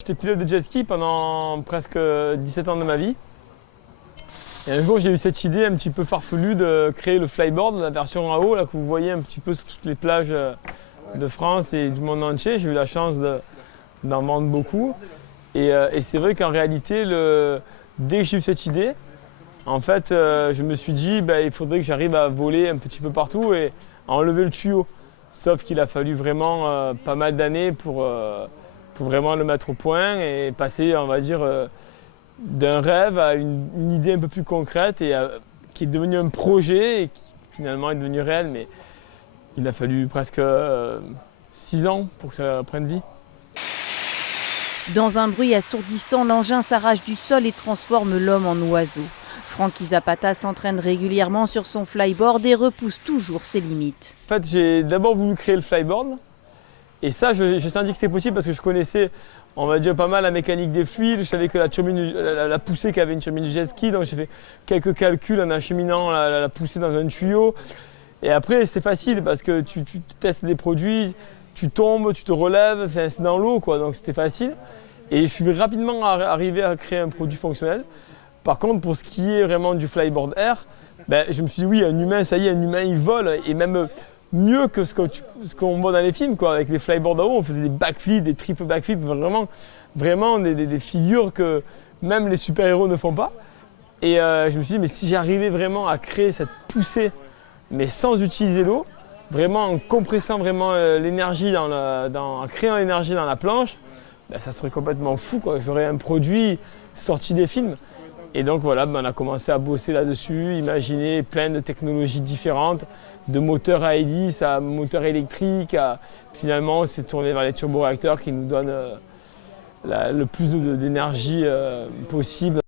J'étais pilote de jet ski pendant presque 17 ans de ma vie. Et un jour, j'ai eu cette idée un petit peu farfelue de créer le flyboard, la version à eau là, que vous voyez un petit peu sur toutes les plages de France et du monde entier. J'ai eu la chance d'en vendre beaucoup. Et c'est vrai qu'en réalité, dès que j'ai eu cette idée, en fait, je me suis dit il faudrait que j'arrive à voler un petit peu partout et à enlever le tuyau. Sauf qu'il a fallu vraiment pas mal d'années pour vraiment le mettre au point et passer, on va dire, d'un rêve à une idée un peu plus concrète et qui est devenu un projet et qui finalement est devenu réel. Mais il a fallu presque 6 ans pour que ça prenne vie. Dans un bruit assourdissant, l'engin s'arrache du sol et transforme l'homme en oiseau. Frankie Zapata s'entraîne régulièrement sur son flyboard et repousse toujours ses limites. En fait, j'ai d'abord voulu créer le flyboard. Et ça, je senti que c'était possible parce que je connaissais, on va dire, pas mal la mécanique des fluides. Je savais que la poussée qu'avait une turbine de jet ski. Donc j'ai fait quelques calculs en acheminant la poussée dans un tuyau. Et après, c'est facile parce que tu testes des produits, tu tombes, tu te relèves, c'est dans l'eau, quoi. Donc c'était facile. Et je suis rapidement arrivé à créer un produit fonctionnel. Par contre, pour ce qui est vraiment du flyboard air, je me suis dit oui, un humain, ça y est, un humain il vole et même mieux que ce qu'on voit dans les films, quoi. Avec les flyboards à eau, on faisait des backflips, des triple backflips, vraiment des figures que même les super-héros ne font pas. Et je me suis dit, mais si j'arrivais vraiment à créer cette poussée, mais sans utiliser l'eau, vraiment en compressant vraiment l'énergie, en créant l'énergie dans la planche, ça serait complètement fou, quoi. J'aurais un produit sorti des films. Et donc voilà, on a commencé à bosser là-dessus, imaginer plein de technologies différentes, de moteurs à hélice à moteurs électriques. Finalement, on s'est tourné vers les turboréacteurs qui nous donnent le plus d'énergie possible.